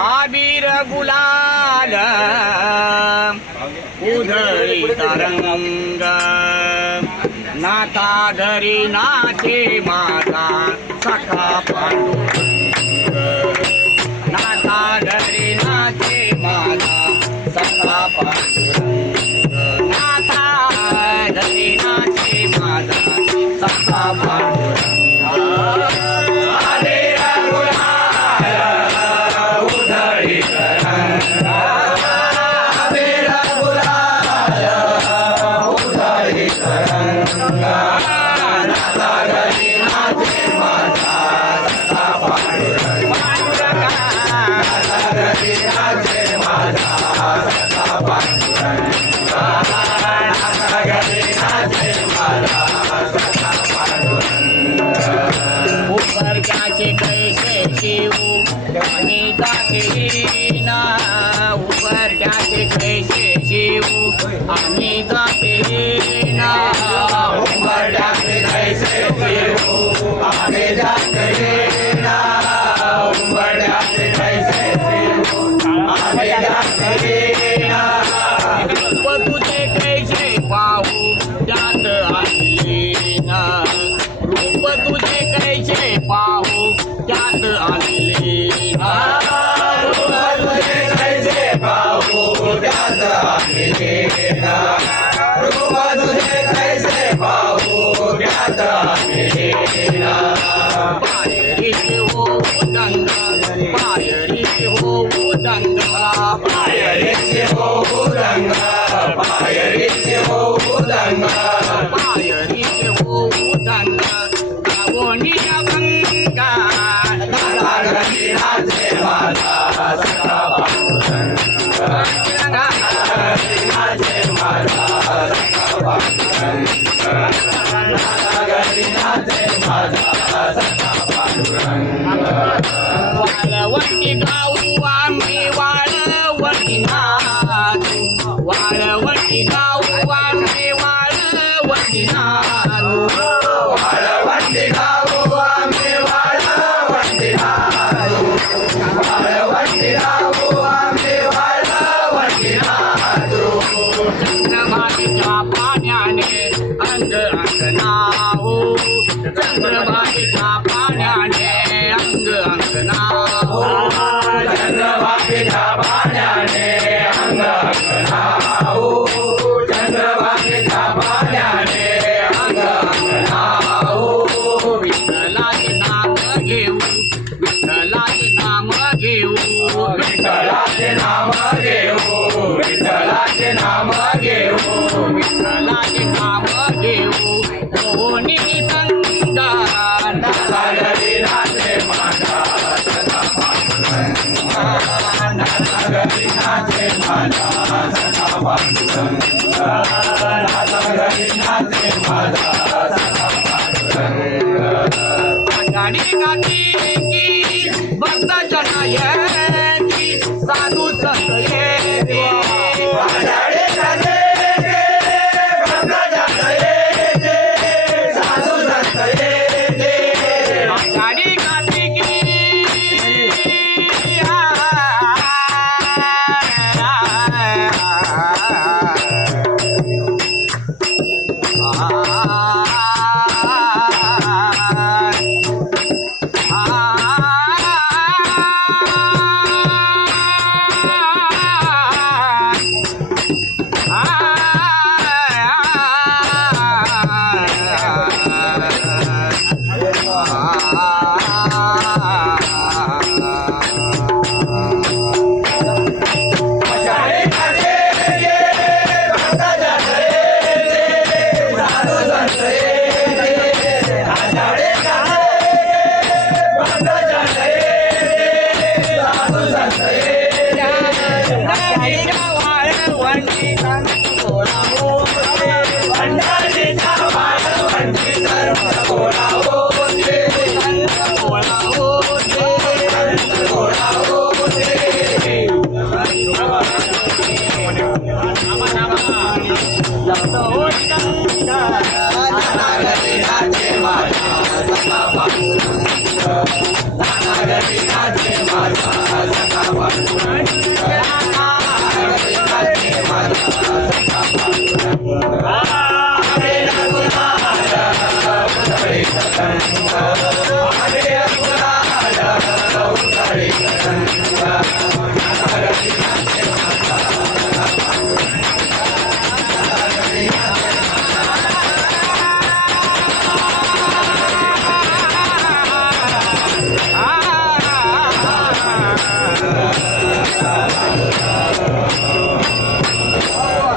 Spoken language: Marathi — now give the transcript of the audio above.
आबीर गुलाल उधळी तरंग नाथा घरी नाचे माझा सखा पांडुरंग नाथा घरी नाचे माझा सखा पांडुरंग नाथा घरी नाचे माझा सखा पांडुरंग उबरक्याचे कैसे शिव आणि जातीना उबरक्याचे कैसे शिव आणि जातीना उबरक्याचे कैसे शिव आणि जातीना उबरक्याचे कैसे शिव आणि जातीना रूप तुझे कैसे पाहू त्यात आलीना रूप तुझे कैसे पाहू त्यात आलीना रूप तुझे कैसे पाहू त्यात आलीना रूप तुझे कैसे पाहू त्यात आलीना पायरी हो उदंग पायरी हो उदंग पायरी हो उदंग पायरी हो उदंग पायरी हो उदंग गावोनी अभंगा नाथा घरी नाचे माझा सखा पांडुरंग नाथा घरी नाचे माझा सखा पांडुरंग नाथा घरी नाचे माझा सखा पांडुरंग वाळवंटी गाऊ आम्ही वाळवंटी नाचू वाळवंटी गाऊ आम्ही वाळवंटी नाचू वाळवंटी गाऊ आम्ही वाळवंटी नाचू वाळवंटी गाऊ आम्ही वाळवंटी नाचू चंद्रभागेच्या पाण्याने अंग अंग नाहू चंद्रभागेच्या पाण्याने अंग अंग नाहू चंद्रभागेच्या पाण्याने अंग अंग नाहू चंद्रभागेच्या पाण्याने अंग अंग नाहू विठ्ठलाचे नाम घेऊ विठ्ठलाचे नाम घेऊ विठ्ठलाचे नाम घेऊ विठ्ठलाचे नाम घेऊ विठ्ठलाचे नाम घेऊ कोणी संगा नाथा घरी नाचे माझा सखा पांडुरंग नाथा घरी नाचे माझा सखा पांडुरंग नाथा घरी नाचे माझा सखा पांडुरंग गाडी गाती की भक्त जनायची साधू संत येते गाडी गाती भक्त जनायची साधू संत येते गाडी गाती की घरी नाचे माझा सखा पांडुरंग घरी नाचे माझा सखा पांडुरंग आले रघुनाथ उतळे तरंग आले रघुनाथ उतळे तरंग